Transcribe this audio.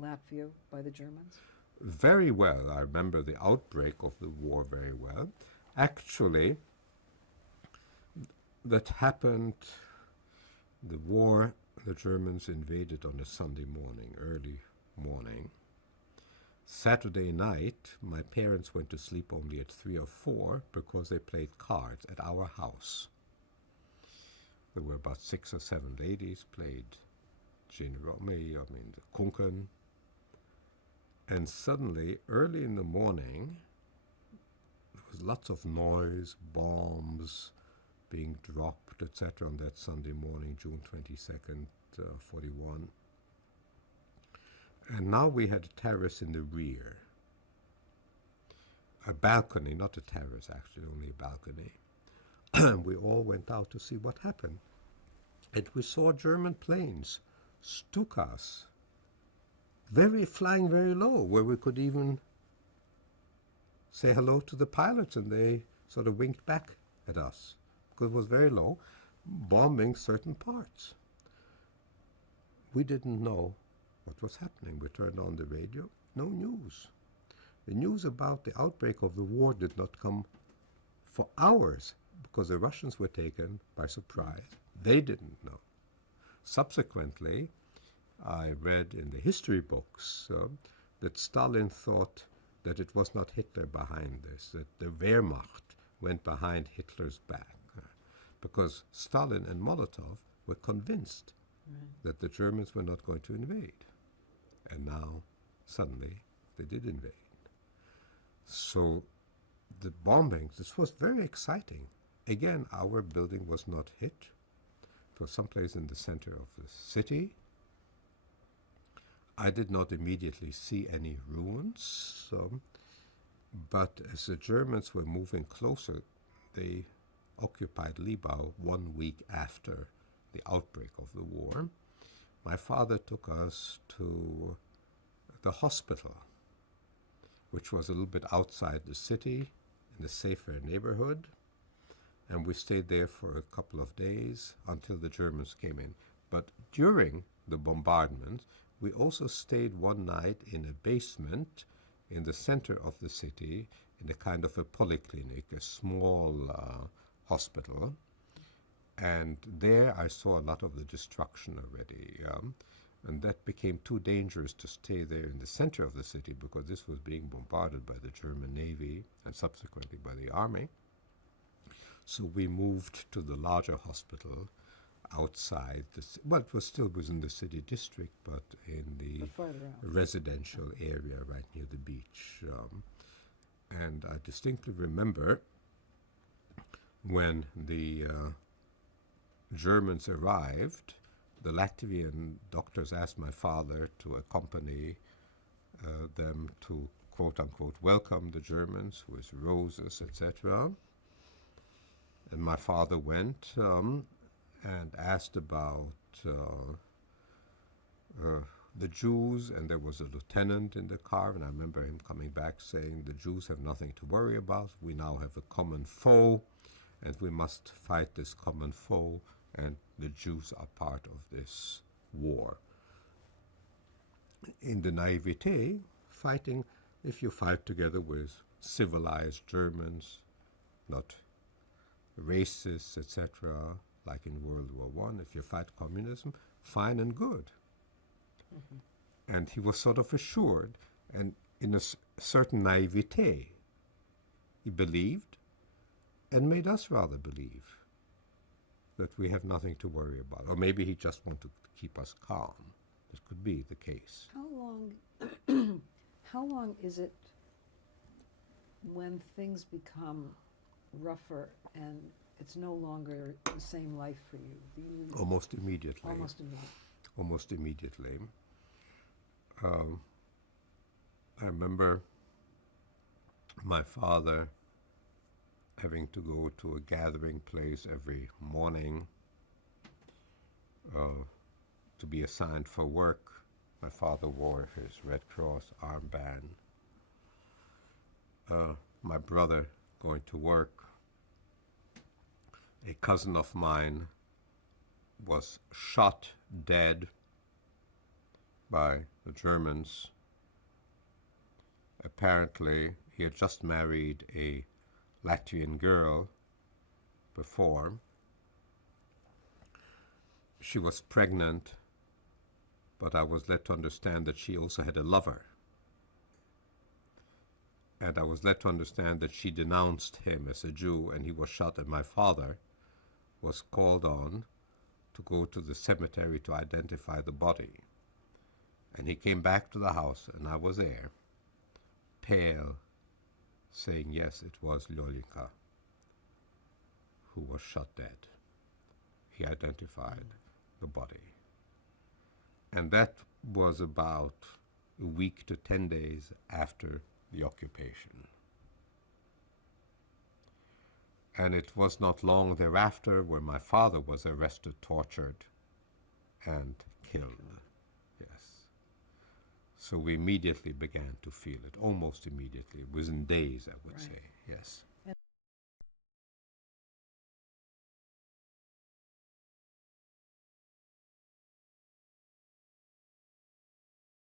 Latvia by the Germans? Very well. I remember the outbreak of the war very well. Actually, that happened, the war, the Germans invaded on a Sunday morning, early morning. Saturday night, my parents went to sleep only at 3 or 4 because they played cards at our house. There were about 6 or 7 ladies, played the Kunken. And suddenly, early in the morning, there was lots of noise, bombs being dropped, etc. on that Sunday morning, June 22nd, 41. And now we had a terrace in the rear. A balcony, not a terrace actually, only a balcony. We all went out to see what happened. And we saw German planes, Stukas, flying very low, where we could even say hello to the pilots, and they sort of winked back at us, because it was very low, bombing certain parts. We didn't know what was happening. We turned on the radio, no news. The news about the outbreak of the war did not come for hours, because the Russians were taken by surprise. They didn't know. Subsequently, I read in the history books that Stalin thought that it was not Hitler behind this, that the Wehrmacht went behind Hitler's back, because Stalin and Molotov were convinced that the Germans were not going to invade. And now, suddenly, they did invade. So the bombings, this was very exciting. Again, our building was not hit. It was someplace in the center of the city. I did not immediately see any ruins, but as the Germans were moving closer, they occupied Libau 1 week after the outbreak of the war. My father took us to the hospital, which was a little bit outside the city, in a safer neighborhood, and we stayed there for a couple of days until the Germans came in. But during the bombardment, we also stayed one night in a basement in the center of the city, in a kind of a polyclinic, a small hospital. And there I saw a lot of the destruction already. And that became too dangerous to stay there in the center of the city, because this was being bombarded by the German Navy and subsequently by the Army. So we moved to the larger hospital outside well, it was still within the city district, but in the residential area right near the beach. And I distinctly remember when the Germans arrived, the Latvian doctors asked my father to accompany them to, quote-unquote, welcome the Germans with roses, etc. And my father went and asked about the Jews, and there was a lieutenant in the car, and I remember him coming back saying, the Jews have nothing to worry about. We now have a common foe, and we must fight this common foe, and the Jews are part of this war. In the naivete, fighting, if you fight together with civilized Germans, not racists, etc., like in World War I, if you fight communism, fine and good. Mm-hmm. And he was sort of assured, and in a certain naivete, he believed and made us rather believe that we have nothing to worry about. Or maybe he just wanted to keep us calm. This could be the case. How long is it when things become rougher and it's no longer the same life for you? Almost immediately. Almost immediately. Almost immediately. I remember my father having to go to a gathering place every morning to be assigned for work. My father wore his Red Cross armband. My brother going to work. A cousin of mine was shot dead by the Germans, apparently he had just married a Latvian girl before. She was pregnant, but I was led to understand that she also had a lover. And I was led to understand that she denounced him as a Jew and he was shot, and my father was called on to go to the cemetery to identify the body. And he came back to the house and I was there, pale, saying, yes, it was Ljolinka who was shot dead. He identified the body. And that was about a week to 10 days after the occupation. And it was not long thereafter when my father was arrested, tortured, and killed. Yes. So we immediately began to feel it, almost immediately, within days, I would say, yes.